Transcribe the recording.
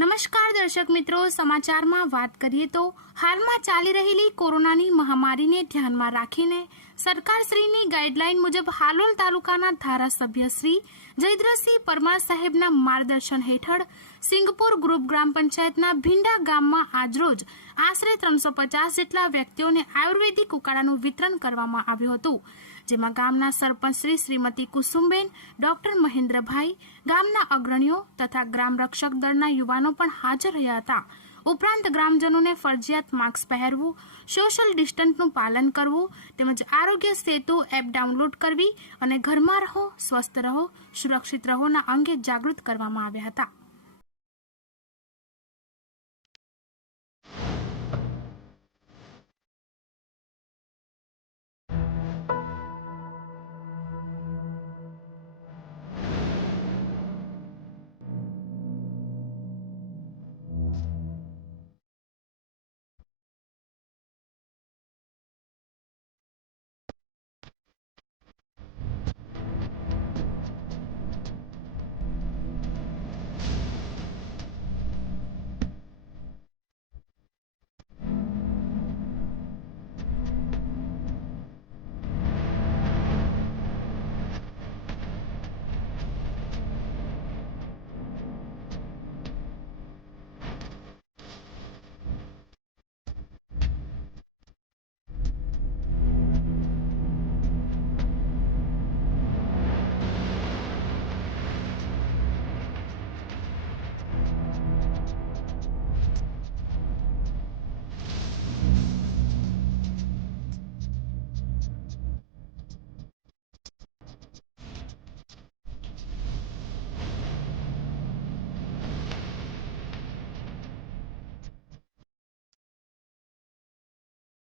નમસ્કાર દર્શક મિત્રો, સમાચારમાં વાત કરીએ તો હાલમાં ચાલી રહેલી કોરોનાની મહામારીને ધ્યાનમાં રાખીને સરકારશ્રીની ગાઈડલાઈન મુજબ હાલોલ તાલુકાના ધારાસભ્ય શ્રી જયદ્રસિંહ પરમાર સાહેબના માર્ગદર્શન હેઠળ સિંગપુર ગ્રુપ ગ્રામ પંચાયતના ભીંડા ગામમાં આજરોજ આશરે ત્રણસો પચાસ જેટલા વ્યક્તિઓને આયુર્વેદિક ઉકાળાનું વિતરણ કરવામાં આવ્યું હતું. જેમાં ગામના સરપંચ શ્રી શ્રીમતી કુસુમબેન, ડોક્ટર મહેન્દ્રભાઈ, ગામના અગ્રણીઓ તથા ગ્રામ રક્ષક દળના યુવાનો પણ હાજર રહ્યા હતા. ઉપરાંત ગ્રામજનોને ફરજિયાત માસ્ક પહેરવું, સોશિયલ ડિસ્ટન્સનું પાલન કરવું, તેમજ આરોગ્ય સેતુ એપ ડાઉનલોડ કરવી અને ઘરમાં રહો, સ્વસ્થ રહો, સુરક્ષિત રહોના અંગે જાગૃત કરવામાં આવ્યા હતા.